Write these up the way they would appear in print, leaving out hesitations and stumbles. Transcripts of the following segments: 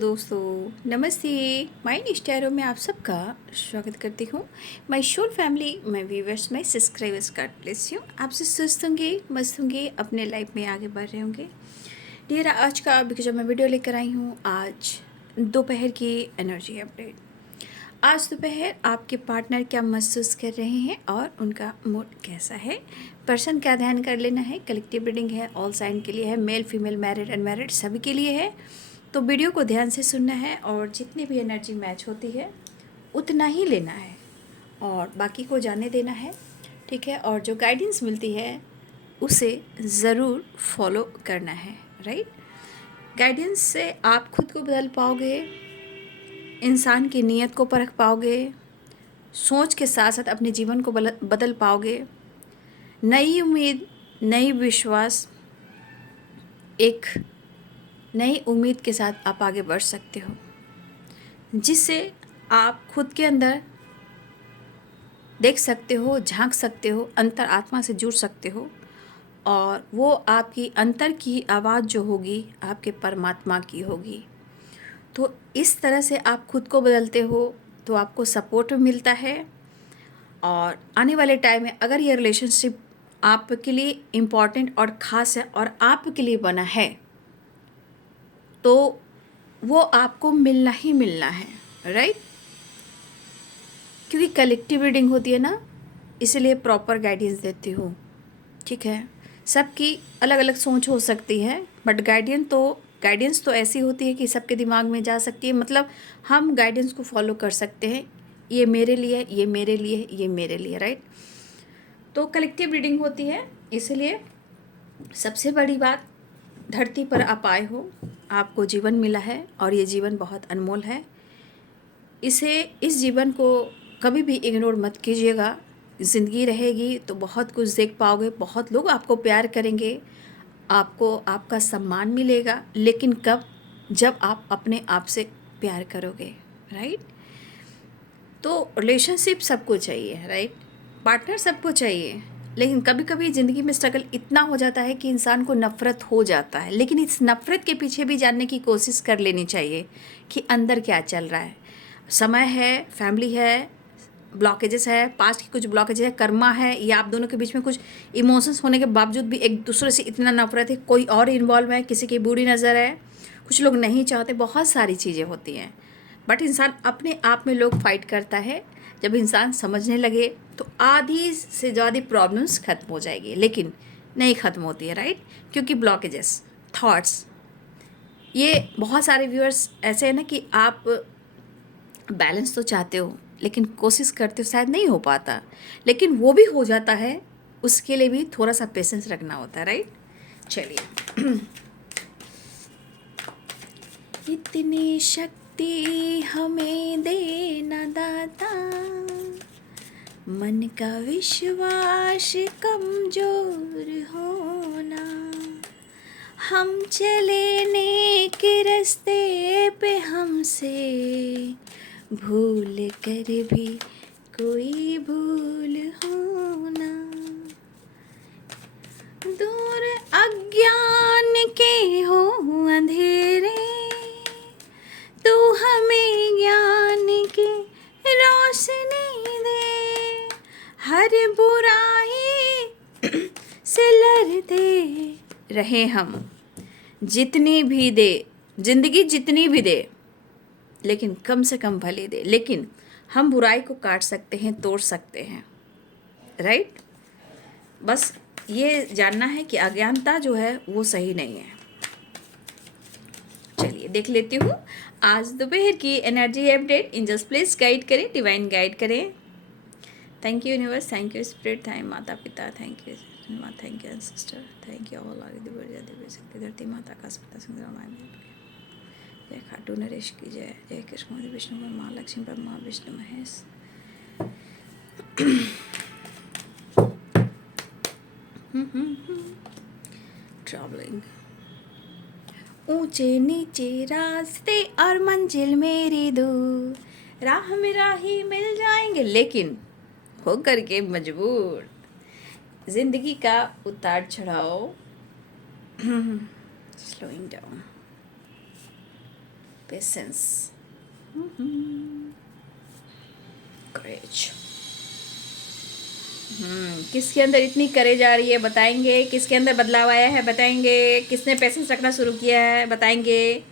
दोस्तों, नमस्ते। माइंड स्टैरो में आप सबका स्वागत करती हूँ। My whole family, my viewers, my subscribers, God bless you. आपसे स्वस्थ होंगे, मस्त होंगे, अपने लाइफ में आगे बढ़ रहे होंगे। डियर, आज का जो मैं वीडियो लेकर आई हूँ, आज दोपहर की एनर्जी अपडेट। आज दोपहर आपके पार्टनर क्या महसूस कर रहे हैं और उनका मूड कैसा है, पर्सन क्या ध्यान कर लेना है। कलेक्टिव रीडिंग है, ऑल साइन के लिए है, मेल फीमेल, मैरिड अनमैरिड सभी के लिए है। तो वीडियो को ध्यान से सुनना है और जितनी भी एनर्जी मैच होती है उतना ही लेना है और बाकी को जाने देना है, ठीक है। और जो गाइडेंस मिलती है उसे ज़रूर फॉलो करना है, राइट। गाइडेंस से आप खुद को बदल पाओगे, इंसान की नीयत को परख पाओगे, सोच के साथ साथ अपने जीवन को बदल पाओगे। नई उम्मीद, नई विश्वास, एक नई उम्मीद के साथ आप आगे बढ़ सकते हो, जिससे आप खुद के अंदर देख सकते हो, झांक सकते हो, अंतर आत्मा से जुड़ सकते हो और वो आपकी अंतर की आवाज़ जो होगी आपके परमात्मा की होगी। तो इस तरह से आप खुद को बदलते हो तो आपको सपोर्ट मिलता है और आने वाले टाइम में अगर ये रिलेशनशिप आपके लिए इम्पॉर्टेंट और ख़ास है और आपके लिए बना है तो वो आपको मिलना ही मिलना है, राइट। क्योंकि कलेक्टिव रीडिंग होती है ना, इसलिए प्रॉपर गाइडेंस देती हूँ, ठीक है। सबकी अलग अलग सोच हो सकती है बट गाइडेंस तो ऐसी होती है कि सबके दिमाग में जा सकती है। मतलब हम गाइडेंस को फॉलो कर सकते हैं, ये मेरे लिए, ये मेरे लिए, ये मेरे लिए, राइट। तो कलेक्टिव रीडिंग होती है, इसलिए सबसे बड़ी बात, धरती पर आप आए हो, आपको जीवन मिला है और ये जीवन बहुत अनमोल है। इस जीवन को कभी भी इग्नोर मत कीजिएगा। ज़िंदगी रहेगी तो बहुत कुछ देख पाओगे, बहुत लोग आपको प्यार करेंगे, आपको आपका सम्मान मिलेगा, लेकिन कब? जब आप अपने आप से प्यार करोगे, राइट। तो रिलेशनशिप सबको चाहिए, राइट, पार्टनर सबको चाहिए, लेकिन कभी कभी ज़िंदगी में स्ट्रगल इतना हो जाता है कि इंसान को नफ़रत हो जाता है। लेकिन इस नफ़रत के पीछे भी जानने की कोशिश कर लेनी चाहिए कि अंदर क्या चल रहा है। समय है, फैमिली है, ब्लॉकेजेस है, पास्ट की कुछ ब्लॉकेजेस है, कर्मा है, या आप दोनों के बीच में कुछ इमोशंस होने के बावजूद भी एक दूसरे से इतना नफरत है, कोई और इन्वॉल्व है, किसी की बुरी नज़र है, कुछ लोग नहीं चाहते, बहुत सारी चीज़ें होती हैं। बट इंसान अपने आप में लोग फाइट करता है। जब इंसान समझने लगे तो आधी से ज़्यादा प्रॉब्लम्स ख़त्म हो जाएगी, लेकिन नहीं ख़त्म होती है, राइट। क्योंकि ब्लॉकेजेस, थॉट्स, ये बहुत सारे व्यूअर्स ऐसे हैं ना कि आप बैलेंस तो चाहते हो लेकिन कोशिश करते हो, शायद नहीं हो पाता, लेकिन वो भी हो जाता है। उसके लिए भी थोड़ा सा पेशेंस रखना होता है, राइट। चलिए, इतनी शक्ति हमें देना दाता, मन का विश्वास कमजोर होना, हम चले नेक रास्ते पे हमसे भूल कर भी कोई भूल होना, दूर अज्ञान के हो अंधेरे, तू हमें ज्ञान की रोशनी दे, हर बुराई से लड़ते रहे हम, जितनी भी दे जिंदगी, जितनी भी दे, लेकिन कम से कम भले दे। लेकिन हम बुराई को काट सकते हैं, तोड़ सकते हैं, राइट। बस ये जानना है कि अज्ञानता जो है वो सही नहीं है। चलिए देख लेती हूँ आज दोपहर की energy update. Angels please guide करें, डिवाइन गाइड करें। Thank you universe, thank you spirit, thank माता पिता, थैंक यू माँ, thank you ancestor, thank you all आगे दिव्य शक्ति, धरती माता का पिता संग्राम, जय खाटू नरेश की जय, जय कृष्ण विष्णु ब्रह्मा लक्ष्मी ब्रह्मा विष्णु महेश। ट्रैवलिंग, ऊंचे नीचे रास्ते और मंजिल मेरी दूर, राह में राही मिल जाएंगे लेकिन हो करके मजबूर, जिंदगी का उतार चढ़ाओ, स्लोइंग डाउन, पेशेंस, करेज। किसके अंदर इतनी करेज आ रही है बताएंगे, किसके अंदर बदलाव आया है बताएंगे, किसने पेशेंस रखना शुरू किया है बताएंगे,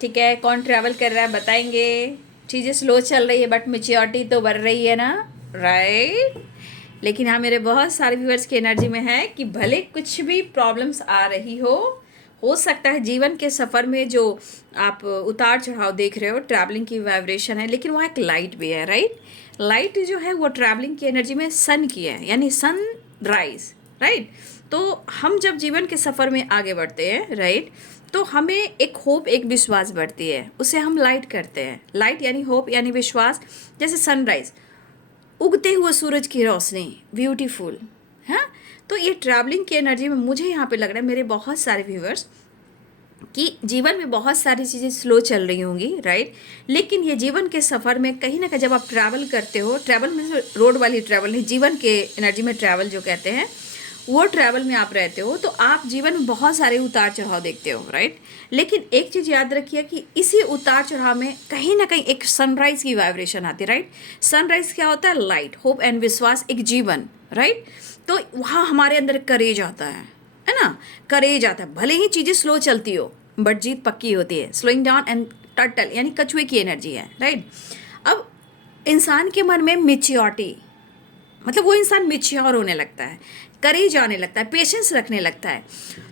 ठीक है, कौन ट्रैवल कर रहा है बताएंगे। चीज़ें स्लो चल रही है बट मैच्योरिटी तो बढ़ रही है ना, राइट। लेकिन हाँ, मेरे बहुत सारे व्यूअर्स की एनर्जी में है कि भले कुछ भी प्रॉब्लम्स आ रही हो सकता है जीवन के सफ़र में जो आप उतार चढ़ाव देख रहे हो, ट्रैवलिंग की वाइब्रेशन है, लेकिन वहाँ एक लाइट भी है, राइट। लाइट जो है वो ट्रैवलिंग की एनर्जी में सन की है, यानी सन राइज, राइट। तो हम जब जीवन के सफ़र में आगे बढ़ते हैं, राइट, तो हमें एक होप, एक विश्वास बढ़ती है, उसे हम लाइट करते हैं। लाइट यानी होप यानी विश्वास, जैसे सनराइज, उगते हुए सूरज की रोशनी, ब्यूटीफुल है। तो ये ट्रैवलिंग की एनर्जी में मुझे यहाँ पे लग रहा है, मेरे बहुत सारे व्यूअर्स, कि जीवन में बहुत सारी चीज़ें स्लो चल रही होंगी, राइट। लेकिन ये जीवन के सफ़र में कहीं ना कहीं जब आप ट्रैवल करते हो, ट्रैवल में रोड वाली ट्रैवल नहीं, जीवन के एनर्जी में ट्रैवल जो कहते हैं, वो ट्रैवल में आप रहते हो तो आप जीवन में बहुत सारे उतार चढ़ाव देखते हो, राइट। लेकिन एक चीज़ याद रखिए कि इसी उतार चढ़ाव में कहीं ना कहीं एक सनराइज की वाइब्रेशन आती है, राइट। सनराइज क्या होता है? लाइट, होप एंड विश्वास, एक जीवन, राइट। तो वहाँ हमारे अंदर करेज आता है ना, करेज आता है। भले ही चीज़ें स्लो चलती हो बट जीत पक्की होती है। स्लोइंग डाउन एंड टर्टल यानी कछुए की एनर्जी है, राइट। अब इंसान के मन में मैच्योरिटी, मतलब वो इंसान मैच्योर होने लगता है, करेज आने लगता है, पेशेंस रखने लगता है।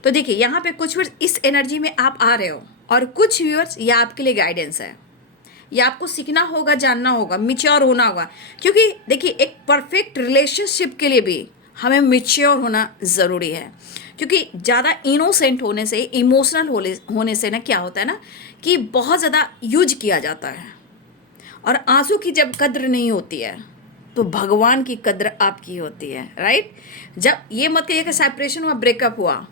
तो देखिए यहाँ पे कुछ व्यूअर्स इस एनर्जी में आप आ रहे हो, और कुछ व्यूअर्स ये आपके लिए गाइडेंस है, ये आपको सीखना होगा, जानना होगा, मैच्योर होना होगा। क्योंकि देखिए एक परफेक्ट रिलेशनशिप के लिए भी हमें मैच्योर होना ज़रूरी है। क्योंकि ज़्यादा इनोसेंट होने से, इमोशनल होने से ना क्या होता है ना, कि बहुत ज़्यादा यूज किया जाता है, और आंसू की जब कद्र नहीं होती है तो भगवान की कद्र आपकी होती है, राइट। जब ये मत कहिए कि सेपरेशन हुआ, ब्रेकअप हुआ,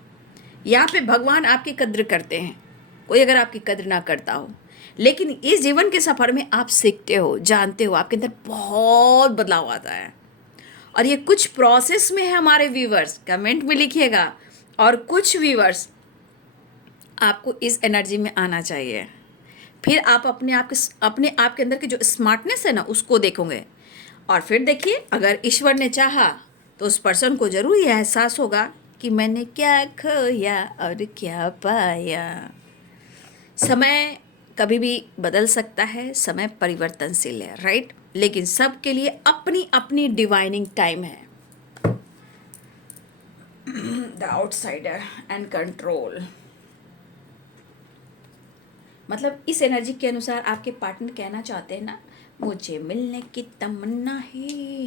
यहाँ पे भगवान आपकी कद्र करते हैं, कोई अगर आपकी कद्र ना करता हो। लेकिन इस जीवन के सफ़र में आप सीखते हो, जानते हो, आपके अंदर बहुत बदलाव आता है, और ये कुछ प्रोसेस में है हमारे व्यूवर्स, कमेंट में लिखिएगा। और कुछ व्यूवर्स आपको इस एनर्जी में आना चाहिए, फिर आप अपने आप के अंदर की जो स्मार्टनेस है ना उसको देखोगे, और फिर देखिए अगर ईश्वर ने चाहा तो उस पर्सन को ज़रूर यह एहसास होगा कि मैंने क्या खोया और क्या पाया। समय कभी भी बदल सकता है, समय परिवर्तनशील है, राइट। लेकिन सबके लिए अपनी अपनी डिवाइनिंग टाइम है। द आउटसाइडर एंड कंट्रोल, मतलब इस एनर्जी के अनुसार आपके पार्टनर कहना चाहते हैं ना, मुझे मिलने की तमन्ना है,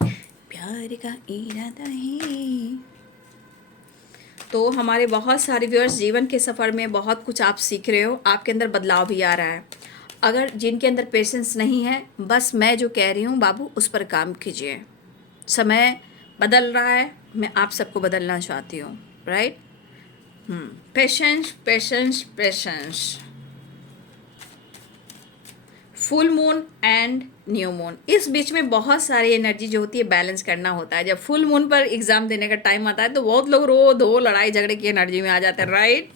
प्यार का इरादा है। तो हमारे बहुत सारे व्यूअर्स जीवन के सफ़र में बहुत कुछ आप सीख रहे हो, आपके अंदर बदलाव भी आ रहा है। अगर जिनके अंदर पेशेंस नहीं है, बस मैं जो कह रही हूँ बाबू उस पर काम कीजिए। समय बदल रहा है, मैं आप सबको बदलना चाहती हूँ, right. Patience patience patience. Full moon and new moon, इस बीच में बहुत सारी एनर्जी जो होती है बैलेंस करना होता है। जब फुल मून पर एग्ज़ाम देने का टाइम आता है तो बहुत लोग रो धो लड़ाई झगड़े की एनर्जी में आ जाते हैं, राइट।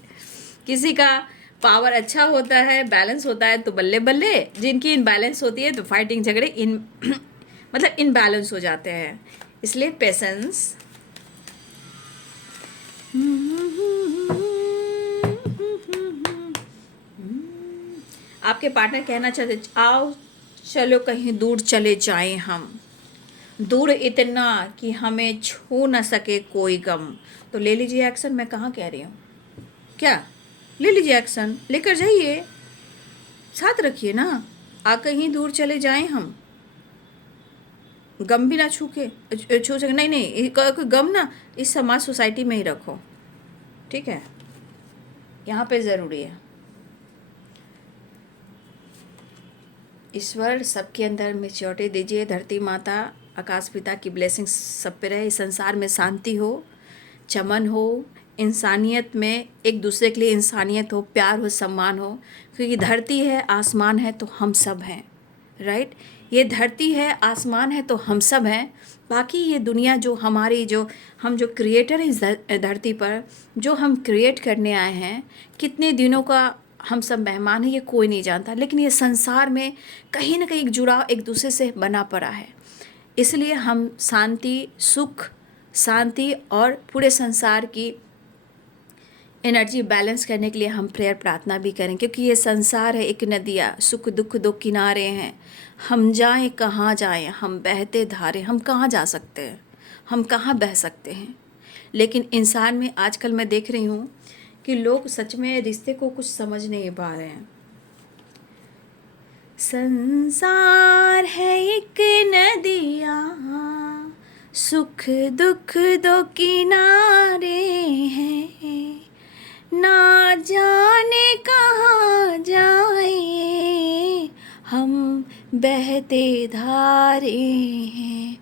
किसी का पावर अच्छा होता है, बैलेंस होता है तो बल्ले बल्ले, जिनकी इनबैलेंस होती है तो फाइटिंग झगड़े इन मतलब इनबैलेंस हो जाते हैं। इसलिए पेशेंस। आपके पार्टनर कहना चाहते आओ चलो कहीं दूर चले जाएं हम, दूर इतना कि हमें छू न सके कोई गम। तो ले लीजिए एक्शन, मैं कहाँ कह रही हूँ, क्या ले लीजिए एक्शन, लेकर जाइए, साथ रखिए ना। आ कहीं दूर चले जाएं हम, गम भी ना छू सके, नहीं नहीं, कोई गम ना इस समाज सोसाइटी में ही रखो, ठीक है, यहाँ पे ज़रूरी है। ईश्वर सबके अंदर मैच्योरिटी दीजिए, धरती माता आकाश पिता की ब्लेसिंग सब पे रहे, इस संसार में शांति हो, चमन हो, इंसानियत में एक दूसरे के लिए इंसानियत हो, प्यार हो, सम्मान हो। क्योंकि धरती है, आसमान है तो हम सब हैं, राइट। ये धरती है, आसमान है तो हम सब हैं। बाकी ये दुनिया जो हमारी, जो हम जो क्रिएटर हैं इस धरती पर, जो हम क्रिएट करने आए हैं, कितने दिनों का हम सब मेहमान हैं, ये कोई नहीं जानता, लेकिन ये संसार में कहीं ना कहीं एक जुड़ाव एक दूसरे से बना पड़ा है। इसलिए हम शांति, सुख, शांति और पूरे संसार की एनर्जी बैलेंस करने के लिए हम प्रेयर प्रार्थना भी करें, क्योंकि ये संसार है एक नदिया, सुख दुख दो किनारे हैं। हम जाएं कहाँ जाएं, हम बहते धारे, हम कहाँ जा सकते हैं, हम कहाँ बह सकते हैं। लेकिन इंसान में आजकल मैं देख रही हूँ कि लोग सच में रिश्ते को कुछ समझ नहीं पा रहे हैं। संसार है एक नदिया, सुख दुख दो किनारे हैं, ना जाने कहाँ जाए, हम बहते धारे हैं।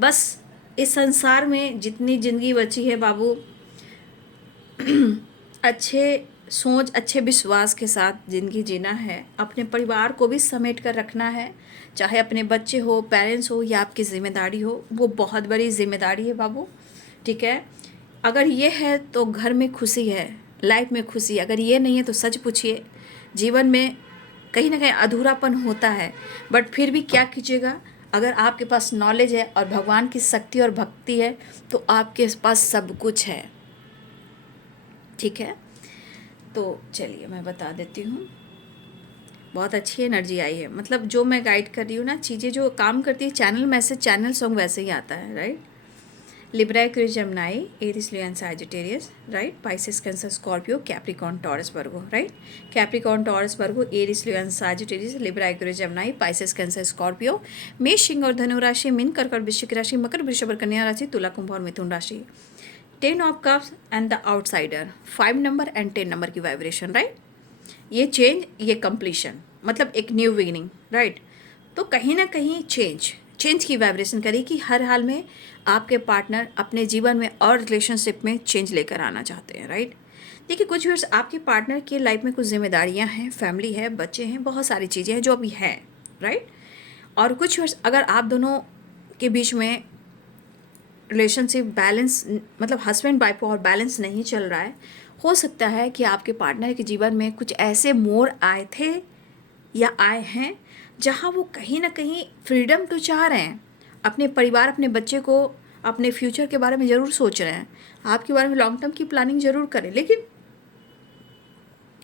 बस इस संसार में जितनी ज़िंदगी बची है बाबू, अच्छे सोच, अच्छे विश्वास के साथ ज़िंदगी जीना है। अपने परिवार को भी समेट कर रखना है, चाहे अपने बच्चे हो, पेरेंट्स हो या आपकी ज़िम्मेदारी हो, वो बहुत बड़ी ज़िम्मेदारी है बाबू। ठीक है, अगर ये है तो घर में खुशी है, लाइफ में खुशी। अगर ये नहीं है तो सच पूछिए, जीवन में कहीं ना कहीं अधूरापन होता है। बट फिर भी क्या कीजिएगा, अगर आपके पास नॉलेज है और भगवान की शक्ति और भक्ति है तो आपके पास सब कुछ है। ठीक है, तो चलिए मैं बता देती हूँ। बहुत अच्छी एनर्जी आई है, मतलब जो मैं गाइड कर रही हूँ ना, चीज़ें जो काम करती है, चैनल मैसेज, चैनल सॉन्ग वैसे ही आता है, right. Libra, Aquarius, Gemini, Aries, Leo and Sagittarius, right. Pisces, cancer, Scorpio, Capricorn, taurus, Virgo, right. Capricorn, taurus, Virgo, Aries, Leo and Sagittarius, Libra, Aquarius, Gemini, Pisces, cancer, Scorpio, मेष, सिंह और धनु राशि, mean, कर्क, वृश्चिक राशि, मकर, वृषभ और कन्या राशि, तुला, कुंभ और मिथुन राशि। 10 of cups and the outsider, 5 number and 10 number की वाइब्रेशन, राइट। ये चेंज, ये कंप्लीशन, मतलब एक न्यू बिगिनिंग, राइट। तो कहीं ना कहीं चेंज की वाइब्रेशन करी कि हर हाल में आपके पार्टनर अपने जीवन में और रिलेशनशिप में चेंज लेकर आना चाहते हैं, राइट। देखिए, कुछ व्यूअर्स, आपके पार्टनर की लाइफ में कुछ जिम्मेदारियां हैं, फैमिली है, बच्चे हैं, बहुत सारी चीज़ें हैं जो अभी हैं, राइट। और कुछ व्यूअर्स, अगर आप दोनों के बीच में रिलेशनशिप बैलेंस, मतलब हस्बैंड वाइफ और बैलेंस नहीं चल रहा है, हो सकता है कि आपके पार्टनर के जीवन में कुछ ऐसे मोड़ आए थे या आए हैं जहां वो कहीं ना कहीं फ्रीडम तो चाह रहे हैं, अपने परिवार, अपने बच्चे को, अपने फ्यूचर के बारे में ज़रूर सोच रहे हैं, आपके बारे में लॉन्ग टर्म की प्लानिंग ज़रूर करें, लेकिन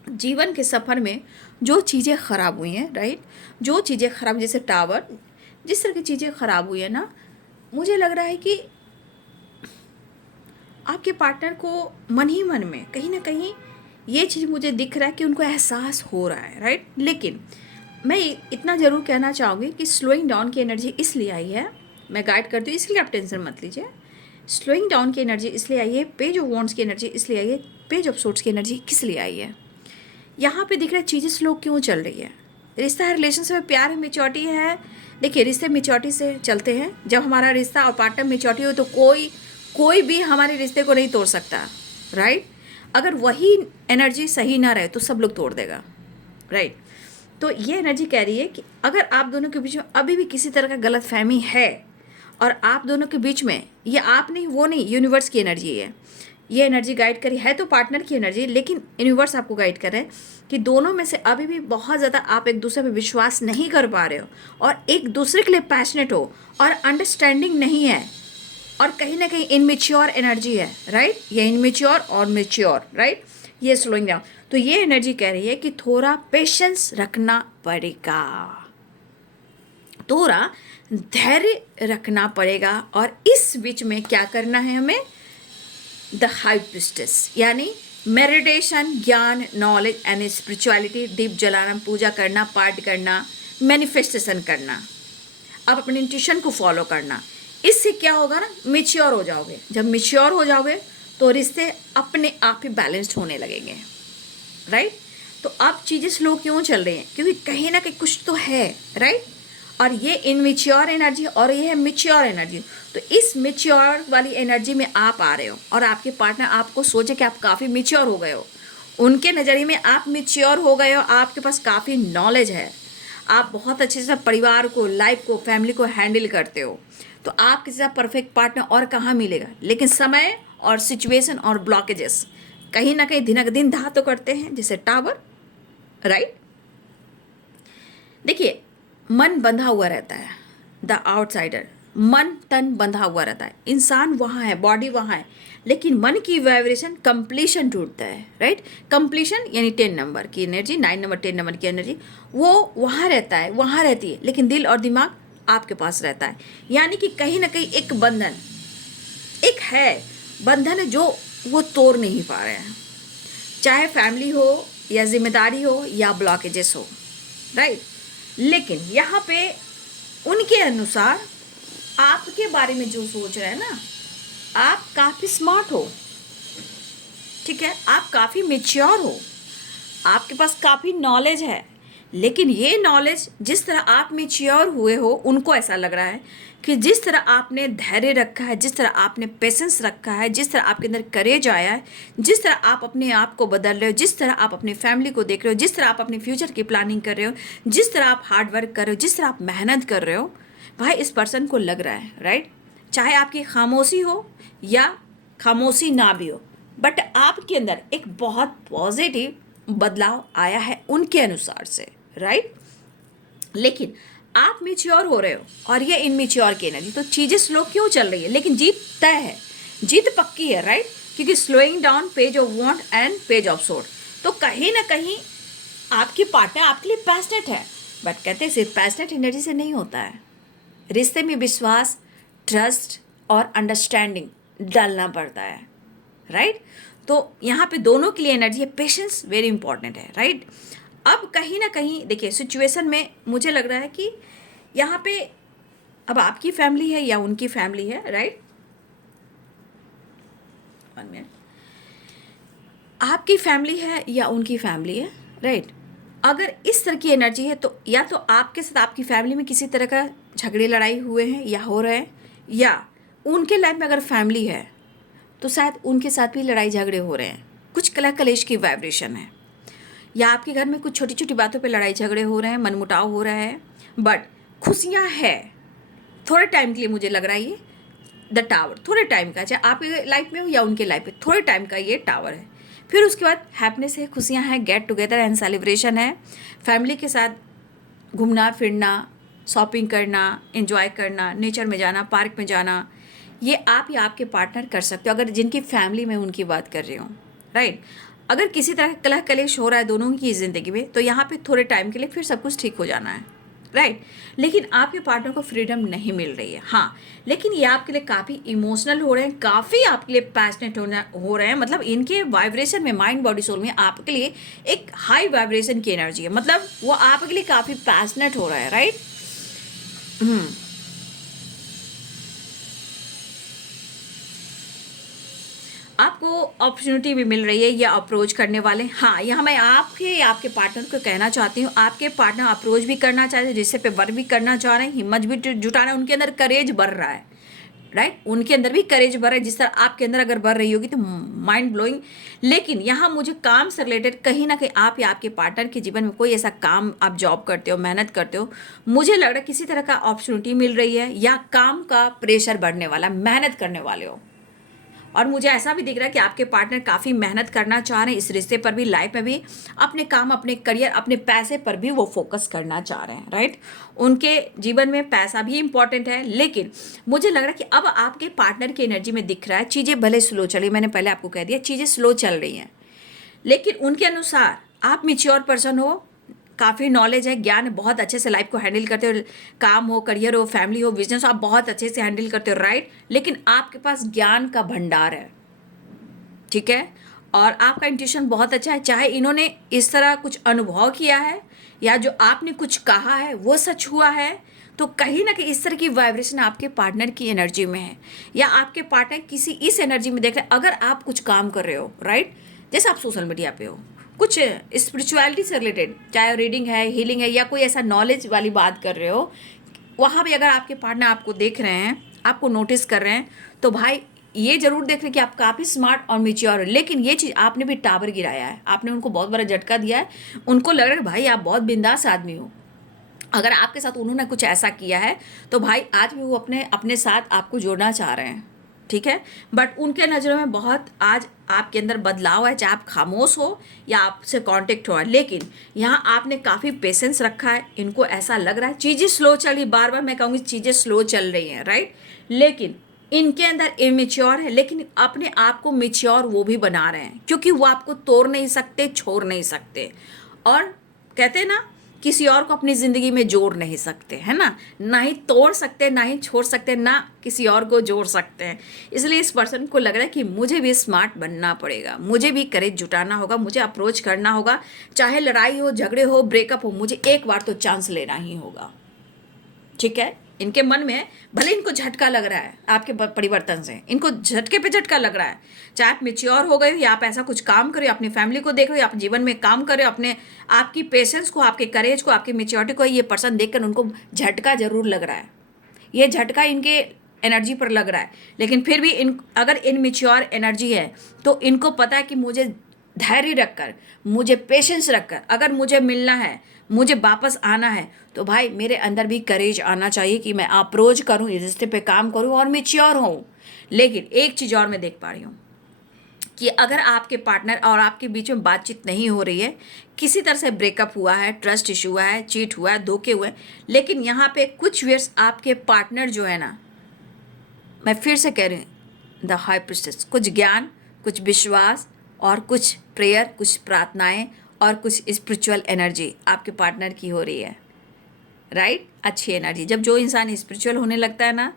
जीवन के सफ़र में जो चीज़ें ख़राब हुई हैं, राइट, जो चीज़ें ख़राब, जैसे टावर, जिस तरह की चीज़ें ख़राब हुई है ना, मुझे लग रहा है कि आपके पार्टनर को मन ही मन में कहीं ना कहीं ये चीज़ मुझे दिख रहा है कि उनको एहसास हो रहा है, राइट। लेकिन मैं इतना ज़रूर कहना चाहूँगी कि स्लोइंग डाउन की एनर्जी इसलिए आई है, मैं गाइड करती हूँ इसलिए आप टेंशन मत लीजिए। स्लोइंग डाउन की एनर्जी इसलिए आई है, पेज ऑफ वॉन्ड्स की एनर्जी इसलिए आई है, पेज ऑफ सोर्ट्स की एनर्जी किस लिए आई है। यहाँ पे दिख रहा है चीज़ें स्लो क्यों चल रही है। रिश्ता है, रिलेशनशिप में प्यार है, मेच्योरिटी है। देखिए, रिश्ते मेच्योरिटी से चलते हैं। जब हमारा रिश्ता और पार्टनर मेच्योरिटी हो तो कोई भी हमारे रिश्ते को नहीं तोड़ सकता, राइट। अगर वही एनर्जी सही ना रहे तो सब लोग तोड़ देगा, राइट। तो ये एनर्जी कह रही है कि अगर आप दोनों के बीच में अभी भी किसी तरह का गलत फहमी है और आप दोनों के बीच में, ये आप नहीं, वो नहीं, यूनिवर्स की एनर्जी है, ये एनर्जी गाइड करी है, तो पार्टनर की एनर्जी, लेकिन यूनिवर्स आपको गाइड कर रहे हैं कि दोनों में से अभी भी बहुत ज़्यादा आप एक दूसरे पर विश्वास नहीं कर पा रहे हो और एक दूसरे के लिए पैशनेट हो और अंडरस्टैंडिंग नहीं है, और कहीं ना कहीं इनमेच्योर एनर्जी है, राइट। ये इनमेच्योर और मेच्योर, राइट, ये स्लोइंग डाउन। तो ये एनर्जी कह रही है कि थोड़ा पेशेंस रखना पड़ेगा, थोड़ा धैर्य रखना पड़ेगा। और इस बीच में क्या करना है हमें, द हाई प्रिस्टेस, यानी मेडिटेशन, ज्ञान, नॉलेज एंड स्पिरिचुअलिटी, दीप जलाना, पूजा करना, पाठ करना, मैनिफेस्टेशन करना, अब अपने इंट्यूशन को फॉलो करना। इससे क्या होगा ना, मेच्योर हो जाओगे। जब मेच्योर हो जाओगे तो रिश्ते अपने आप ही बैलेंस्ड होने लगेंगे, राइट। तो अब चीज़ें स्लो क्यों चल रही हैं, क्योंकि कहीं ना कहीं कुछ तो है, राइट। और ये इनमेच्योर एनर्जी और ये है मेच्योर एनर्जी। तो इस मेच्योर वाली एनर्जी में आप आ रहे हो और आपके पार्टनर आपको सोचे कि आप काफ़ी मेच्योर हो गए हो, उनके नज़रिए में आप मेच्योर हो गए हो, आपके पास काफ़ी नॉलेज है, आप बहुत अच्छे से परिवार को, लाइफ को, फैमिली को हैंडल करते हो। तो आपके जैसा परफेक्ट पार्टनर और कहाँ मिलेगा। लेकिन समय और सिचुएशन और ब्लॉकेजेस कहीं ना कहीं दिन दिन धा तो करते हैं, जैसे टावर, राइट। देखिए, मन बंधा हुआ रहता है, द आउटसाइडर, मन तन बंधा हुआ रहता है, इंसान वहाँ है, बॉडी वहाँ है, लेकिन मन की वाइब्रेशन कंप्लीशन ढूंढता है, राइट। कंप्लीशन यानी 10 नंबर की एनर्जी, 9 नंबर 10 नंबर की एनर्जी, वो वहाँ रहता है, वहाँ रहती है, लेकिन दिल और दिमाग आपके पास रहता है। यानी कि कहीं ना कहीं एक बंधन, एक है बंधन है जो वो तोड़ नहीं पा रहे हैं, चाहे फैमिली हो या जिम्मेदारी हो या ब्लॉकेजेस हो, राइट। लेकिन यहाँ पे उनके अनुसार आपके बारे में जो सोच रहे हैं ना, आप काफ़ी स्मार्ट हो, ठीक है, आप काफ़ी मेच्योर हो, आपके पास काफ़ी नॉलेज है, लेकिन ये नॉलेज जिस तरह आप मेच्योर हुए हो, उनको ऐसा लग रहा है कि जिस तरह आपने धैर्य रखा है, जिस तरह आपने पेशेंस रखा है, जिस तरह आपके अंदर करेज आया है, जिस तरह आप अपने आप को बदल रहे हो, जिस तरह आप अपनी फैमिली को देख रहे हो, जिस तरह आप अपने फ्यूचर की प्लानिंग कर रहे हो, जिस तरह आप हार्ड वर्क कर रहे हो, जिस तरह आप मेहनत कर रहे हो, भाई इस पर्सन को लग रहा है, राइट। चाहे आपकी खामोशी हो या खामोशी ना भी हो, बट आपके अंदर एक बहुत पॉजिटिव बदलाव आया है उनके अनुसार से, राइट। लेकिन आप मेच्योर हो रहे हो और ये इनमेच्योर की एनर्जी, तो चीज़ें स्लो क्यों चल रही है, लेकिन जीत तय है, जीत पक्की है, राइट। क्योंकि slowing down page of want and page of sword, तो कहीं ना कहीं आपकी पार्टनर आपके लिए पैशनेट है, बट कहते हैं सिर्फ पैशनेट एनर्जी से नहीं होता है, रिश्ते में विश्वास, ट्रस्ट और अंडरस्टैंडिंग डालना पड़ता है, राइट। तो यहाँ पे दोनों के लिए एनर्जी है, पेशेंस वेरी इंपॉर्टेंट है, राइट। अब कहीं ना कहीं देखिए सिचुएशन में मुझे लग रहा है कि यहाँ पे अब आपकी फैमिली है या उनकी फैमिली है, राइट। 1 मिनट, आपकी फैमिली है या उनकी फैमिली है, राइट। अगर इस तरह की एनर्जी है तो या तो आपके साथ आपकी फैमिली में किसी तरह का झगड़े लड़ाई हुए हैं या हो रहे हैं, या उनके लाइफ में अगर फैमिली है तो शायद उनके साथ भी लड़ाई झगड़े हो रहे हैं, कुछ कलह कलेश की वाइब्रेशन है, या आपके घर में कुछ छोटी छोटी बातों पे लड़ाई झगड़े हो रहे हैं, मनमुटाव हो रहा है, बट खुशियाँ है थोड़े टाइम के लिए। मुझे लग रहा है ये द टावर थोड़े टाइम का, चाहे आपके लाइफ में हो या उनके लाइफ में, थोड़े टाइम का ये टावर है। फिर उसके बाद हैप्पीनेस है, खुशियाँ हैं, गेट टुगेदर एंड सेलिब्रेशन है, फैमिली के साथ घूमना फिरना, शॉपिंग करना, एंजॉय करना, नेचर में जाना, पार्क में जाना, ये आप या आपके पार्टनर कर सकते हो अगर जिनकी फैमिली में उनकी बात कर रही हूँ, राइट। अगर किसी तरह कलह कलेश हो रहा है दोनों की ज़िंदगी में, तो यहाँ पे थोड़े टाइम के लिए फिर सब कुछ ठीक हो जाना है, राइट। लेकिन आपके पार्टनर को फ्रीडम नहीं मिल रही है, हाँ, लेकिन ये आपके लिए काफ़ी इमोशनल हो रहे हैं, काफ़ी आपके लिए पैशनेट हो रहे हैं, मतलब इनके वाइब्रेशन में, माइंड बॉडी सोल में आपके लिए एक हाई वाइब्रेशन की एनर्जी है, मतलब वो आपके लिए काफ़ी पैशनेट हो रहा है, राइट। आपको अपॉर्चुनिटी भी मिल रही है या अप्रोच करने वाले, हाँ, यहाँ मैं आपके पार्टनर को कहना चाहती हूँ, आपके पार्टनर अप्रोच भी करना चाहते हैं, रिश्ते पे वर्क भी करना चाह रहे हैं, हिम्मत भी जुटा रहे हैं, उनके अंदर करेज बढ़ रहा है, राइट। उनके अंदर भी करेज बढ़ रहा है, जिस तरह आपके अंदर अगर बढ़ रही होगी तो माइंड ब्लोइंग। लेकिन यहाँ मुझे काम से रिलेटेड कहीं ना कहीं आप या आपके पार्टनर के जीवन में कोई ऐसा काम, आप जॉब करते हो, मेहनत करते हो, मुझे लग रहा है किसी तरह का अपॉर्चुनिटी मिल रही है, या काम का प्रेशर बढ़ने वाला, मेहनत करने वाले हो। और मुझे ऐसा भी दिख रहा है कि आपके पार्टनर काफ़ी मेहनत करना चाह रहे हैं इस रिश्ते पर भी, लाइफ में भी, अपने काम, अपने करियर, अपने पैसे पर भी वो फोकस करना चाह रहे हैं, राइट। उनके जीवन में पैसा भी इंपॉर्टेंट है, लेकिन मुझे लग रहा है कि अब आपके पार्टनर की एनर्जी में दिख रहा है चीज़ें भले स्लो चली, मैंने पहले आपको कह दिया चीज़ें स्लो चल रही हैं, लेकिन उनके अनुसार आप मेच्योर पर्सन हो, काफ़ी नॉलेज है, ज्ञान है, बहुत अच्छे से लाइफ को हैंडल करते हो, काम हो, करियर हो, फैमिली हो, बिजनेस हो, आप बहुत अच्छे से हैंडल करते हो, राइट। लेकिन आपके पास ज्ञान का भंडार है, ठीक है, और आपका इंट्यूशन बहुत अच्छा है, चाहे इन्होंने इस तरह कुछ अनुभव किया है या जो आपने कुछ कहा है वो सच हुआ है, तो कहीं ना कहीं इस तरह की वाइब्रेशन आपके पार्टनर की एनर्जी में है, या आपके पार्टनर किसी इस एनर्जी में देख रहे हैं। अगर आप कुछ काम कर रहे हो, राइट, जैसे आप सोशल मीडिया पे हो, कुछ स्पिरिचुअलिटी से रिलेटेड, चाहे रीडिंग है, हीलिंग है, या कोई ऐसा नॉलेज वाली बात कर रहे हो, वहाँ भी अगर आपके पार्टनर आपको देख रहे हैं, आपको नोटिस कर रहे हैं, तो भाई ये जरूर देख रहे हैं कि आप काफ़ी स्मार्ट और मेच्योर हो, लेकिन ये चीज़ आपने भी टावर गिराया है, आपने उनको बहुत बड़ा झटका दिया है, उनको लग रहा है कि भाई आप बहुत बिंदास आदमी हो। अगर आपके साथ उन्होंने कुछ ऐसा किया है तो भाई आज भी वो अपने साथ आपको जोड़ना चाह रहे हैं, ठीक है। बट उनके नज़रों में बहुत आज आपके अंदर बदलाव है, चाहे आप खामोश हो या आपसे कांटेक्ट हो, लेकिन यहाँ आपने काफ़ी पेशेंस रखा है। इनको ऐसा लग रहा है चीज़ें स्लो चल रही, बार बार मैं कहूँगी चीज़ें स्लो चल रही हैं, राइट। लेकिन इनके अंदर इमेच्योर है, लेकिन अपने आप को मेच्योर वो भी बना रहे हैं, क्योंकि वो आपको तोड़ नहीं सकते, छोड़ नहीं सकते, और कहते हैं ना किसी और को अपनी ज़िंदगी में जोड़ नहीं सकते, है ना ही तोड़ सकते, ना ही छोड़ सकते, ना किसी और को जोड़ सकते हैं। इसलिए इस पर्सन को लग रहा है कि मुझे भी स्मार्ट बनना पड़ेगा, मुझे भी करेज जुटाना होगा, मुझे अप्रोच करना होगा, चाहे लड़ाई हो, झगड़े हो, ब्रेकअप हो, मुझे एक बार तो चांस लेना ही होगा, ठीक है। इनके मन में भले इनको झटका लग रहा है आपके परिवर्तन से, इनको झटके पे झटका लग रहा है, चाहे आप मेच्योर हो गए हो या आप ऐसा कुछ काम करो, अपनी फैमिली को देख रहे हो, आप जीवन में काम करो, अपने आपकी पेशेंस को, आपके करेज को, आपकी मेच्योरिटी को, ये पर्सन देखकर उनको झटका जरूर लग रहा है। ये झटका इनके एनर्जी पर लग रहा है, लेकिन फिर भी इन अगर इनमेच्योर एनर्जी है तो इनको पता है कि मुझे धैर्य रखकर, मुझे पेशेंस रखकर अगर मुझे मिलना है, मुझे वापस आना है, तो भाई मेरे अंदर भी करेज आना चाहिए कि मैं अप्रोच करूं, इस रिश्ते पे काम करूं और मेच्योर हूं। लेकिन एक चीज़ और मैं देख पा रही हूँ कि अगर आपके पार्टनर और आपके बीच में बातचीत नहीं हो रही है, किसी तरह से ब्रेकअप हुआ है, ट्रस्ट इशू हुआ है, चीट हुआ है, धोखे हुए, लेकिन यहाँ पे कुछ वीयर्स आपके पार्टनर जो है ना, मैं फिर से कह रही हूँ, द हाई प्रिस्टेस, कुछ ज्ञान, कुछ विश्वास और कुछ प्रेयर, कुछ प्रार्थनाएं और कुछ स्पिरिचुअल एनर्जी आपके पार्टनर की हो रही है, राइट। अच्छी एनर्जी, जब जो इंसान स्पिरिचुअल होने लगता है ना,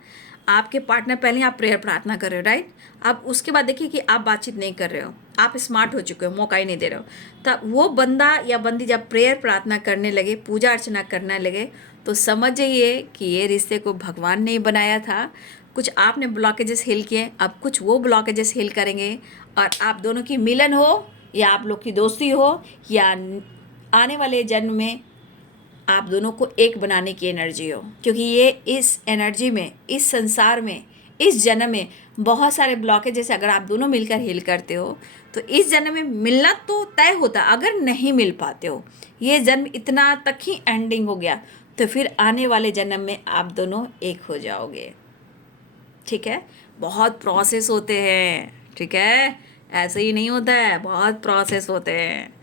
आपके पार्टनर पहले आप प्रेयर प्रार्थना कर रहे हो, राइट। आप उसके बाद देखिए कि आप बातचीत नहीं कर रहे हो, आप स्मार्ट हो चुके हो, मौका ही नहीं दे रहे हो, तब वो बंदा या बंदी जब प्रेयर प्रार्थना करने लगे, पूजा अर्चना करने लगे, तो समझ जाइए कि ये रिश्ते को भगवान ने बनाया था। कुछ आपने ब्लॉकेजेस हील किए, अब कुछ वो ब्लॉकेजेस हील करेंगे, और आप दोनों की मिलन हो या आप लोग की दोस्ती हो या आने वाले जन्म में आप दोनों को एक बनाने की एनर्जी हो, क्योंकि ये इस एनर्जी में, इस संसार में, इस जन्म में बहुत सारे ब्लॉकेजेस अगर आप दोनों मिलकर हील करते हो तो इस जन्म में मिलना तो तय होता। अगर नहीं मिल पाते हो, ये जन्म इतना तक ही एंडिंग हो गया, तो फिर आने वाले जन्म में आप दोनों एक हो जाओगे, ठीक है। बहुत प्रोसेस होते हैं, ठीक है, ऐसे ही नहीं होता है, बहुत प्रोसेस होते हैं।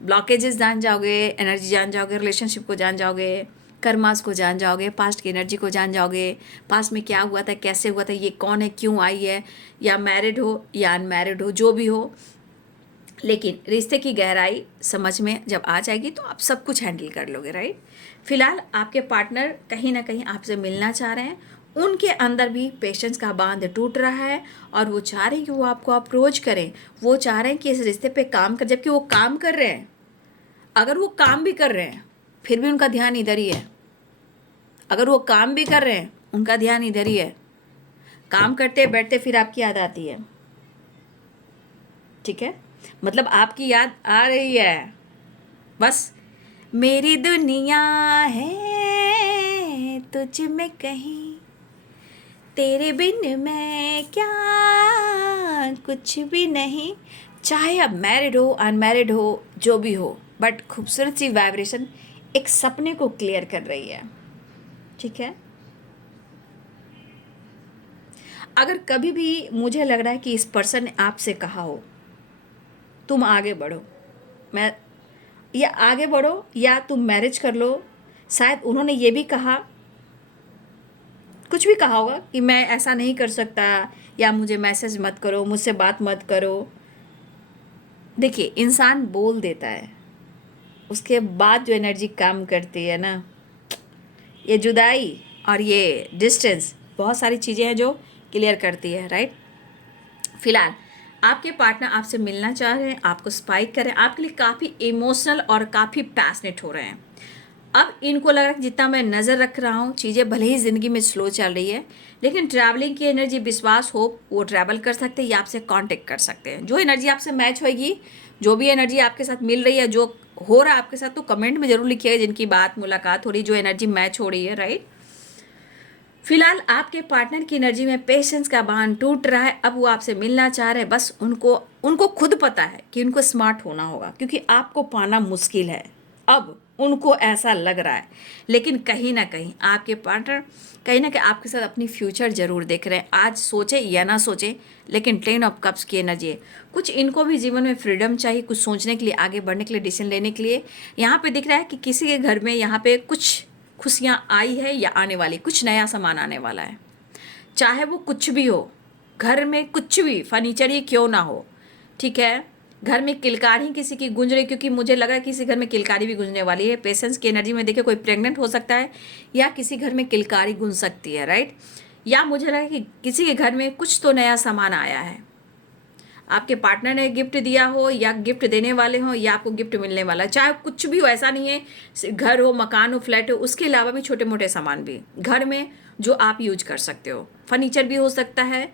ब्लॉकेजेस जान जाओगे, एनर्जी जान जाओगे, रिलेशनशिप को जान जाओगे, कर्मास को जान जाओगे, पास्ट की एनर्जी को जान जाओगे, पास्ट में क्या हुआ था, कैसे हुआ था, ये कौन है, क्यों आई है, या मैरिड हो या अनमैरिड हो, जो भी हो, लेकिन रिश्ते की गहराई समझ में जब आ जाएगी तो आप सब कुछ हैंडल कर लोगे, राइट। फिलहाल आपके पार्टनर कहीं ना कहीं आपसे मिलना चाह रहे हैं, उनके अंदर भी पेशेंस का बांध टूट रहा है, और वो चाह रहे हैं कि वो आपको अप्रोच करें, वो चाह रहे हैं कि इस रिश्ते पे काम कर, जबकि वो काम कर रहे हैं। अगर वो काम भी कर रहे हैं फिर भी उनका ध्यान इधर ही है, अगर वो काम भी कर रहे हैं उनका ध्यान इधर ही है। काम करते बैठते फिर आपकी याद आती है, ठीक है, मतलब आपकी याद आ रही है, बस मेरी दुनिया है तुझ में कहीं, तेरे बिन मैं क्या कुछ भी नहीं। चाहे अब मैरिड हो, अनमैरिड हो, जो भी हो, बट खूबसूरत सी वाइब्रेशन एक सपने को क्लियर कर रही है, ठीक है। अगर कभी भी मुझे लग रहा है कि इस पर्सन ने आपसे कहा हो तुम आगे बढ़ो, मैं या आगे बढ़ो या तुम मैरिज कर लो, शायद उन्होंने ये भी कहा, कुछ भी कहा होगा कि मैं ऐसा नहीं कर सकता, या मुझे मैसेज मत करो, मुझसे बात मत करो। देखिए, इंसान बोल देता है, उसके बाद जो एनर्जी काम करती है ना, ये जुदाई और ये डिस्टेंस बहुत सारी चीज़ें हैं जो क्लियर करती है, राइट। फिलहाल आपके पार्टनर आपसे मिलना चाह रहे हैं, आपको स्पाइक कर रहे हैं, आपके लिए काफ़ी इमोशनल और काफ़ी पैशनेट हो रहे हैं। अब इनको लग रहा है कि जितना मैं नज़र रख रहा हूँ, चीज़ें भले ही ज़िंदगी में स्लो चल रही है, लेकिन ट्रैवलिंग की एनर्जी, विश्वास, होप, वो ट्रैवल कर सकते हैं या आपसे कांटेक्ट कर सकते हैं। जो एनर्जी आपसे मैच होगी, जो भी एनर्जी आपके साथ मिल रही है, जो हो रहा है आपके साथ, तो कमेंट में ज़रूर लिखिएगा जिनकी बात मुलाकात हो रही, जो एनर्जी मैच हो रही है, राइट। फिलहाल आपके पार्टनर की एनर्जी में पेशेंस का बांध टूट रहा है, अब वो आपसे मिलना चाह रहे हैं, बस उनको खुद पता है कि उनको स्मार्ट होना होगा, क्योंकि आपको पाना मुश्किल है। अब उनको ऐसा लग रहा है, लेकिन कहीं ना कहीं आपके पार्टनर कहीं ना कहीं आपके साथ अपनी फ्यूचर जरूर देख रहे हैं। आज सोचे या ना सोचे, लेकिन 10 ऑफ कप्स की एनर्जी है। कुछ इनको भी जीवन में फ्रीडम चाहिए, कुछ सोचने के लिए, आगे बढ़ने के लिए, डिसीजन लेने के लिए। यहाँ पे दिख रहा है कि किसी के घर में यहाँ पे कुछ खुशियाँ आई है या आने वाली, कुछ नया सामान आने वाला है। चाहे वो कुछ भी हो, घर में कुछ भी फर्नीचर ही क्यों ना हो, ठीक है। घर में किलकारी किसी की गूंज रही, क्योंकि मुझे लग रहा है किसी घर में किलकारी भी गूंजने वाली है। पेशेंस की एनर्जी में देखिए, कोई प्रेग्नेंट हो सकता है या किसी घर में किलकारी गूंज सकती है, राइट। या मुझे लगा कि किसी के घर में कुछ तो नया सामान आया है, आपके पार्टनर ने गिफ्ट दिया हो या गिफ्ट देने वाले हो या आपको गिफ्ट मिलने वाला है। चाहे कुछ भी हो, ऐसा नहीं है घर हो, मकान हो, फ्लैट हो, उसके अलावा भी छोटे मोटे सामान भी घर में जो आप यूज कर सकते हो। फर्नीचर भी हो सकता है,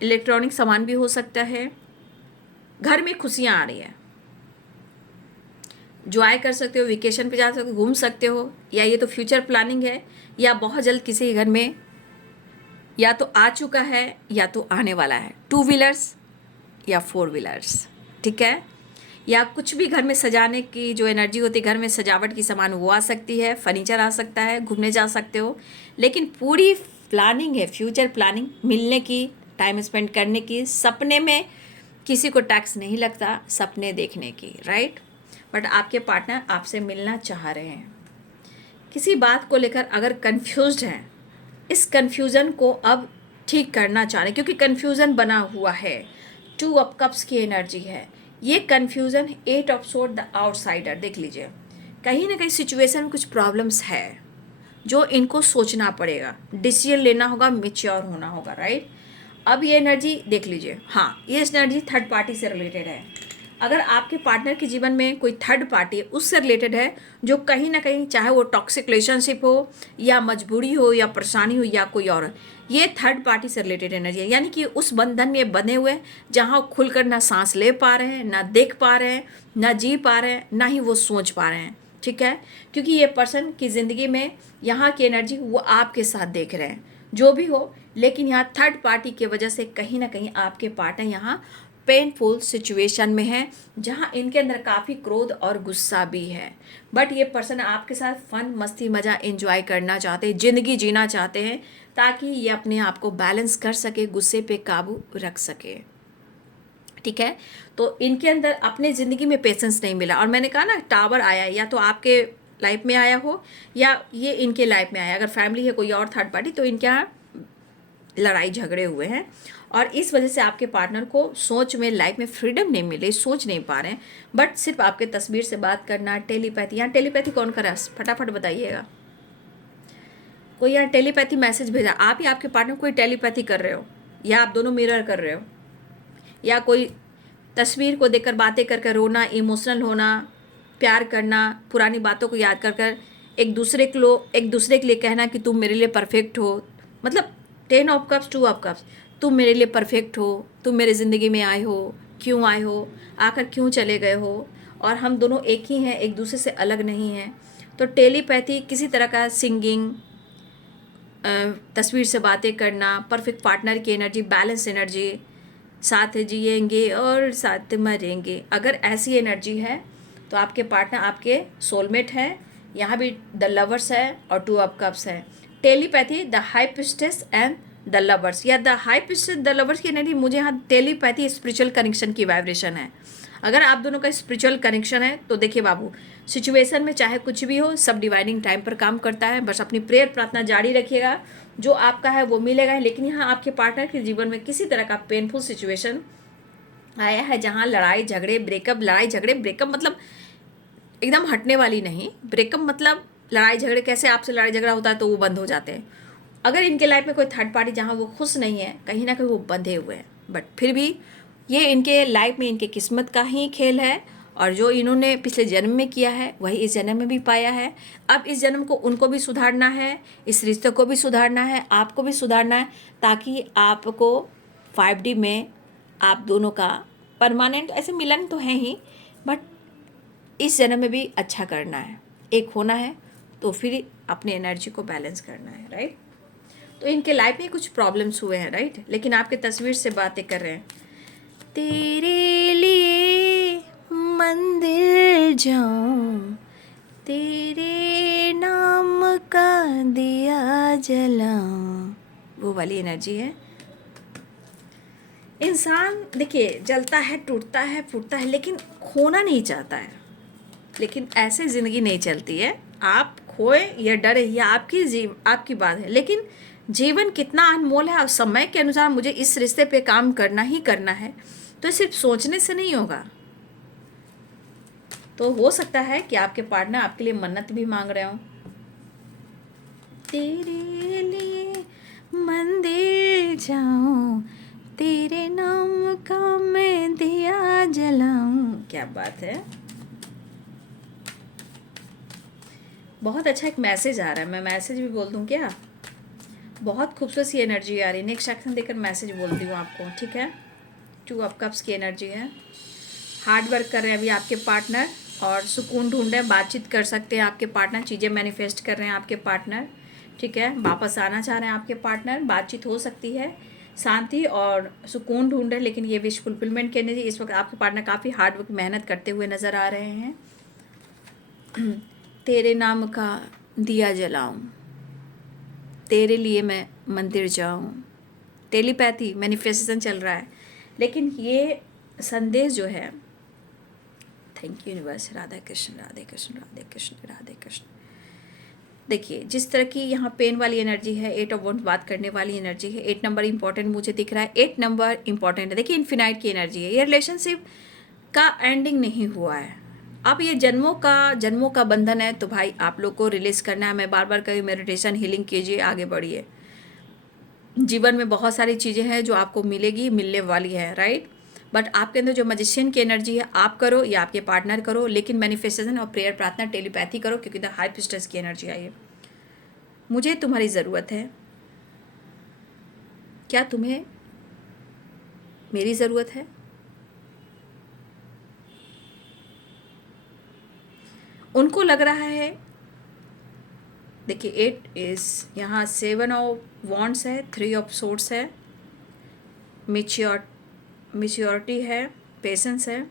इलेक्ट्रॉनिक सामान भी हो सकता है। घर में खुशियाँ आ रही है, एंजॉय कर सकते हो, वेकेशन पे जा सकते हो, घूम सकते हो, या ये तो फ्यूचर प्लानिंग है, या बहुत जल्द किसी के घर में या तो आ चुका है या तो आने वाला है। 2 व्हीलर्स या 4 व्हीलर्स, ठीक है। या कुछ भी घर में सजाने की जो एनर्जी होती है, घर में सजावट की सामान वो आ सकती है, फर्नीचर आ सकता है, घूमने जा सकते हो। लेकिन पूरी प्लानिंग है, फ्यूचर प्लानिंग, मिलने की, टाइम स्पेंड करने की, सपने में किसी को टैक्स नहीं लगता सपने देखने की, राइट। बट आपके पार्टनर आपसे मिलना चाह रहे हैं। किसी बात को लेकर अगर कंफ्यूज्ड हैं, इस कंफ्यूजन को अब ठीक करना चाह रहे हैं, क्योंकि कंफ्यूजन बना हुआ है। 2 ऑफ कप्स की एनर्जी है। ये confusion 8 of sword, the outsider, देख लीजिए। कहीं ना कहीं सिचुएशन में कुछ प्रॉब्लम्स है जो इनको सोचना पड़ेगा, डिसीजन लेना होगा, मेच्योर होना होगा, राइट। अब ये एनर्जी देख लीजिए, हाँ, ये एनर्जी थर्ड पार्टी से रिलेटेड है। अगर आपके पार्टनर के जीवन में कोई थर्ड पार्टी उससे रिलेटेड है, जो कहीं ना कहीं, चाहे वो टॉक्सिक रिलेशनशिप हो या मजबूरी हो या परेशानी हो या कोई और, ये थर्ड पार्टी से रिलेटेड एनर्जी है। यानी कि उस बंधन में बंधे हुए जहाँ खुलकर ना सांस ले पा रहे हैं, ना देख पा रहे हैं, ना जी पा रहे हैं, ना ही वो सोच पा रहे हैं, ठीक है। क्योंकि ये पर्सन की ज़िंदगी में यहाँ की एनर्जी वो आपके साथ देख रहे हैं, जो भी हो। लेकिन यहाँ थर्ड पार्टी की वजह से कहीं ना कहीं आपके पार्टनर यहाँ पेनफुल सिचुएशन में है, जहाँ इनके अंदर काफ़ी क्रोध और गुस्सा भी है। बट ये पर्सन आपके साथ फन, मस्ती, मज़ा एंजॉय करना चाहते हैं, ज़िंदगी जीना चाहते हैं, ताकि ये अपने आप को बैलेंस कर सके, गुस्से पे काबू रख सके, ठीक है। तो इनके अंदर अपने ज़िंदगी में पेशेंस नहीं मिला। और मैंने कहा ना, टावर आया, या तो आपके लाइफ में आया हो या ये इनके लाइफ में आया। अगर फैमिली है कोई और थर्ड पार्टी, तो इनके यहाँ लड़ाई झगड़े हुए हैं, और इस वजह से आपके पार्टनर को सोच में, लाइफ में फ्रीडम नहीं मिले, सोच नहीं पा रहे हैं। बट सिर्फ आपके तस्वीर से बात करना, टेलीपैथी, यहाँ टेलीपैथी कौन करा, फटाफट बताइएगा। कोई यहाँ टेलीपैथी मैसेज भेजा, आप ही आपके पार्टनर कोई टेलीपैथी कर रहे हो, या आप दोनों मिरर कर रहे हो, या कोई तस्वीर को देखकर बातें कर रोना, इमोशनल होना, प्यार करना, पुरानी बातों को याद कर कर एक दूसरे के लिए कहना कि तुम मेरे लिए परफेक्ट हो। मतलब 10 ऑफ कप्स, 2 ऑफ कप्स, तुम मेरे लिए परफेक्ट हो, तुम मेरे ज़िंदगी में आए हो, क्यों आए हो, आकर क्यों चले गए हो, और हम दोनों एक ही हैं, एक दूसरे से अलग नहीं हैं। तो टेलीपैथी किसी तरह का, सिंगिंग, तस्वीर से बातें करना, परफेक्ट पार्टनर की एनर्जी, बैलेंस एनर्जी, साथ जिएंगे और साथ मरेंगे, अगर ऐसी एनर्जी है तो आपके पार्टनर आपके सोलमेट हैं। यहाँ भी द लवर्स है और 2 ऑफ कप्स है। Telepathy, the high priestess and the lovers, या the high priestess, the lovers की एनर्जी, मुझे यहाँ टेलीपैथी स्पिरिचुअल कनेक्शन की वाइब्रेशन है। अगर आप दोनों का स्पिरिचुअल कनेक्शन है तो देखिए बाबू, सिचुएशन में चाहे कुछ भी हो, सब डिवाइडिंग टाइम पर काम करता है। बस अपनी प्रेयर प्रार्थना जारी रखिएगा, जो आपका है वो मिलेगा। लेकिन यहाँ आपके पार्टनर के जीवन में किसी तरह का पेनफुल सिचुएशन आया है, जहाँ लड़ाई झगड़े, ब्रेकअप, लड़ाई झगड़े ब्रेकअप, मतलब एकदम हटने वाली नहीं, ब्रेकअप मतलब लड़ाई झगड़े, कैसे आपसे लड़ाई झगड़ा होता है तो वो बंद हो जाते हैं। अगर इनके लाइफ में कोई थर्ड पार्टी जहाँ वो खुश नहीं है, कहीं ना कहीं वो बंधे हुए हैं, बट फिर भी ये इनके लाइफ में, इनके किस्मत का ही खेल है, और जो इन्होंने पिछले जन्म में किया है वही इस जन्म में भी पाया है। अब इस जन्म को उनको भी सुधारना है, इस रिश्ते को भी सुधारना है, आपको भी सुधारना है, ताकि आपको 5D में आप दोनों का परमानेंट ऐसे मिलन तो है ही, बट इस जन्म में भी अच्छा करना है, एक होना है, तो फिर अपनी एनर्जी को बैलेंस करना है, राइट। तो इनके लाइफ में कुछ प्रॉब्लम्स हुए हैं, राइट, लेकिन आपके तस्वीर से बातें कर रहे हैं। तेरे लिए मंदिर जाऊं, तेरे जलाऊं, वो वाली एनर्जी है। इंसान देखिए जलता है, टूटता है, फूटता है, लेकिन खोना नहीं चाहता है। लेकिन ऐसे ज़िंदगी नहीं चलती है, आप खोए या डरे या आपकी बात है, लेकिन जीवन कितना अनमोल है और समय के अनुसार मुझे इस रिश्ते पे काम करना ही करना है, तो सिर्फ सोचने से नहीं होगा। तो हो सकता है कि आपके पार्टनर आपके लिए मन्नत भी मांग रहे हों, तेरे लिए मंदिर जाऊं, तेरे नाम का मैं दिया जलाऊं। क्या बात है, बहुत अच्छा एक मैसेज आ रहा है। मैं मैसेज भी बोल दूं क्या? बहुत खूबसूरत सी एनर्जी आ रही है। नेक्स्ट एक्शन देकर मैसेज बोलती हूँ आपको, ठीक है। 2 ऑफ कप्स की एनर्जी है। हार्ड वर्क कर रहे हैं अभी आपके पार्टनर और सुकून ढूंढ रहे हैं, बातचीत कर सकते हैं आपके पार्टनर, चीज़ें मैनिफेस्ट कर रहे हैं आपके पार्टनर, ठीक है। वापस आना चाह रहे हैं आपके पार्टनर, बातचीत हो सकती है, शांति और सुकून ढूंढ रहे हैं। लेकिन ये विश फुलफिलमेंट के लिए इस वक्त आपके पार्टनर काफ़ी हार्ड वर्क मेहनत करते हुए नज़र आ रहे हैं। तेरे नाम का दिया जलाऊं, तेरे लिए मैं मंदिर जाऊं। टेलीपैथी मैनिफेस्टेशन चल रहा है, लेकिन ये संदेश जो है, thank you universe, Radhe Krishna Radhe Krishna Radhe Krishna Radhe Krishna. देखिए जिस तरह की यहाँ पेन वाली एनर्जी है, 8 ऑफ वंड्स बात करने वाली एनर्जी है, 8 नंबर इंपॉर्टेंट मुझे दिख रहा है, 8 नंबर इंपॉर्टेंट है। देखिए इन्फिनाइट की एनर्जी है, ये रिलेशनशिप का एंडिंग नहीं हुआ है, अब ये जन्मों का बंधन है। तो भाई आप लोग को रिलीज करना है। मैं बार बार कही, मेडिटेशन हीलिंग कीजिए, आगे बढ़िए। जीवन में बहुत सारी चीज़ें हैं जो आपको मिलेगी, मिलने वाली है, राइट। बट आपके अंदर जो मजिशियन की एनर्जी है, आप करो या आपके पार्टनर करो, लेकिन मैनिफेस्टेशन और प्रेयर, प्रार्थना, टेलीपैथी करो, क्योंकि द हाई प्रिस्टेस की एनर्जी आई है। मुझे तुम्हारी ज़रूरत है, क्या तुम्हें मेरी ज़रूरत है? उनको लग रहा है, देखिए 8 इज यहाँ 7 ऑफ वॉन्ड्स है, 3 ऑफ सोर्ड्स है, मेच्योरिटी है, पेशेंस है।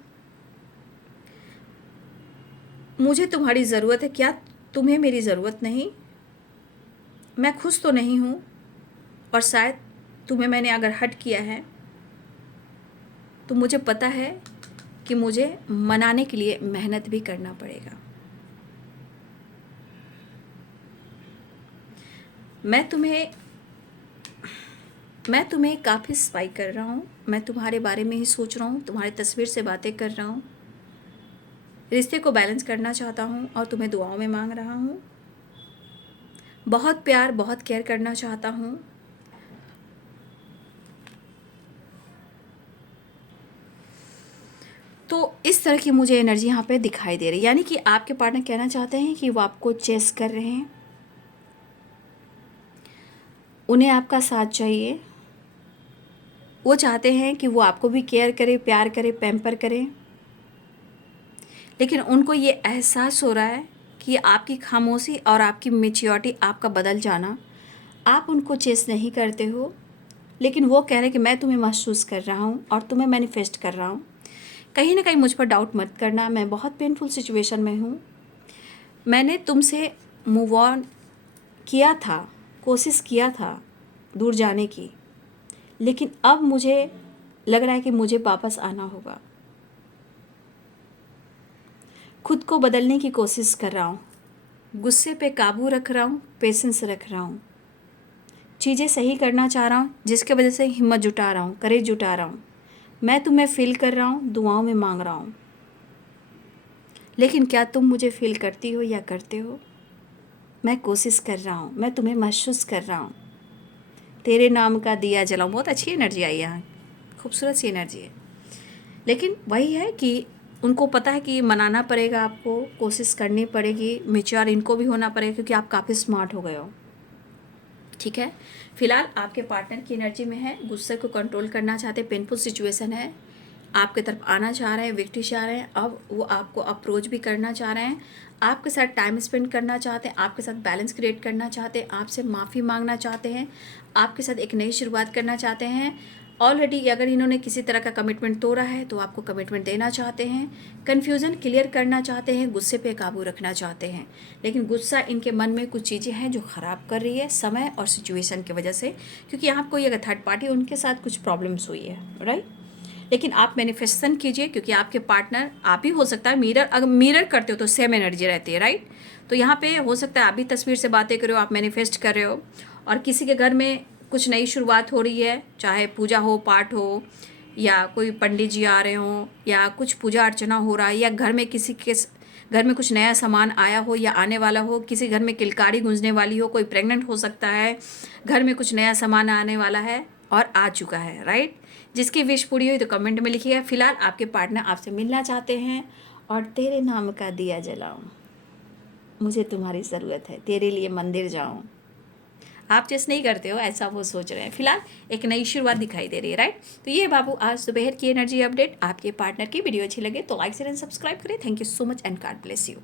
मुझे तुम्हारी ज़रूरत है, क्या तुम्हें मेरी ज़रूरत नहीं? मैं खुश तो नहीं हूँ, और शायद तुम्हें मैंने अगर हर्ट किया है तो मुझे पता है कि मुझे मनाने के लिए मेहनत भी करना पड़ेगा। मैं तुम्हें काफ़ी स्पाई कर रहा हूँ, मैं तुम्हारे बारे में ही सोच रहा हूँ, तुम्हारी तस्वीर से बातें कर रहा हूँ, रिश्ते को बैलेंस करना चाहता हूँ और तुम्हें दुआओं में मांग रहा हूँ। बहुत प्यार, बहुत केयर करना चाहता हूँ। तो इस तरह की मुझे एनर्जी यहाँ पे दिखाई दे रही है, यानी कि आपके पार्टनर कहना चाहते हैं कि वो आपको चेस कर रहे हैं, उन्हें आपका साथ चाहिए, वो चाहते हैं कि वो आपको भी केयर करे, प्यार करे, पैम्पर करे। लेकिन उनको ये एहसास हो रहा है कि आपकी खामोशी और आपकी मैच्योरिटी, आपका बदल जाना, आप उनको चेस नहीं करते हो, लेकिन वो कह रहे हैं कि मैं तुम्हें महसूस कर रहा हूँ और तुम्हें मैनिफेस्ट कर रहा हूँ। कहीं ना कहीं मुझ पर डाउट मत करना, मैं बहुत पेनफुल सिचुएशन में हूँ। मैंने तुमसे मूव ऑन किया था, कोशिश किया था दूर जाने की, लेकिन अब मुझे लग रहा है कि मुझे वापस आना होगा। खुद को बदलने की कोशिश कर रहा हूँ, गुस्से पे काबू रख रहा हूँ, पेशेंस रख रहा हूँ, चीज़ें सही करना चाह रहा हूँ, जिसके वजह से हिम्मत जुटा रहा हूँ, करेज जुटा रहा हूँ। मैं तुम्हें फील कर रहा हूँ, दुआओं में मांग रहा हूँ, लेकिन क्या तुम मुझे फील करती हो या करते हो? मैं कोशिश कर रहा हूँ, मैं तुम्हें महसूस कर रहा हूँ, तेरे नाम का दिया जलाऊं। बहुत अच्छी एनर्जी आई यहाँ, खूबसूरत सी एनर्जी है। लेकिन वही है कि उनको पता है कि मनाना पड़ेगा, आपको कोशिश करनी पड़ेगी, मैच्योर इनको भी होना पड़ेगा, क्योंकि आप काफ़ी स्मार्ट हो गए हो, ठीक है। फिलहाल आपके पार्टनर की एनर्जी में है, गुस्से को कंट्रोल करना चाहते, पेनफुल सिचुएशन है, आपके तरफ आना चाह रहे हैं, विक्टी चाह रहे हैं, अब वो आपको अप्रोच भी करना चाह रहे हैं, आपके साथ टाइम स्पेंड करना चाहते हैं, आपके साथ बैलेंस क्रिएट करना चाहते हैं, आपसे माफ़ी मांगना चाहते हैं, आपके साथ एक नई शुरुआत करना चाहते हैं, ऑलरेडी अगर इन्होंने किसी तरह का कमिटमेंट तोड़ा है तो आपको कमिटमेंट देना चाहते हैं, कन्फ्यूज़न क्लियर करना चाहते हैं, गुस्से पे काबू रखना चाहते हैं। लेकिन गुस्सा इनके मन में कुछ चीज़ें हैं जो ख़राब कर रही है समय और सिचुएशन की वजह से, क्योंकि यहाँ कोई अगर थर्ड पार्टी उनके साथ कुछ प्रॉब्लम्स हुई है, राइट। लेकिन आप मैनिफेस्टेशन कीजिए, क्योंकि आपके पार्टनर आप ही हो सकता है। मिरर, अगर मिरर करते हो तो सेम एनर्जी रहती है, राइट। तो यहाँ पे हो सकता है आप भी तस्वीर से बातें कर रहे हो, आप मैनिफेस्ट कर रहे हो, और किसी के घर में कुछ नई शुरुआत हो रही है, चाहे पूजा हो, पाठ हो, या कोई पंडित जी आ रहे हों, या कुछ पूजा अर्चना हो रहा है, या घर में किसी के घर में कुछ नया सामान आया हो या आने वाला हो, किसी घर में किलकारी गूंजने वाली हो, कोई प्रेग्नेंट हो सकता है, घर में कुछ नया सामान आने वाला है और आ चुका है, राइट। जिसकी विश पूरी हुई तो कमेंट में लिखिएगा। फिलहाल आपके पार्टनर आपसे मिलना चाहते हैं, और तेरे नाम का दिया जलाऊं, मुझे तुम्हारी ज़रूरत है, तेरे लिए मंदिर जाऊं। आप जैसे नहीं करते हो ऐसा वो सोच रहे हैं। फिलहाल एक नई शुरुआत दिखाई दे रही है, राइट। तो ये बाबू आज दोपहर की एनर्जी अपडेट। आपके पार्टनर की वीडियो अच्छी लगे तो लाइक शेयर एंड सब्सक्राइब करें। Thank you so much and God bless you.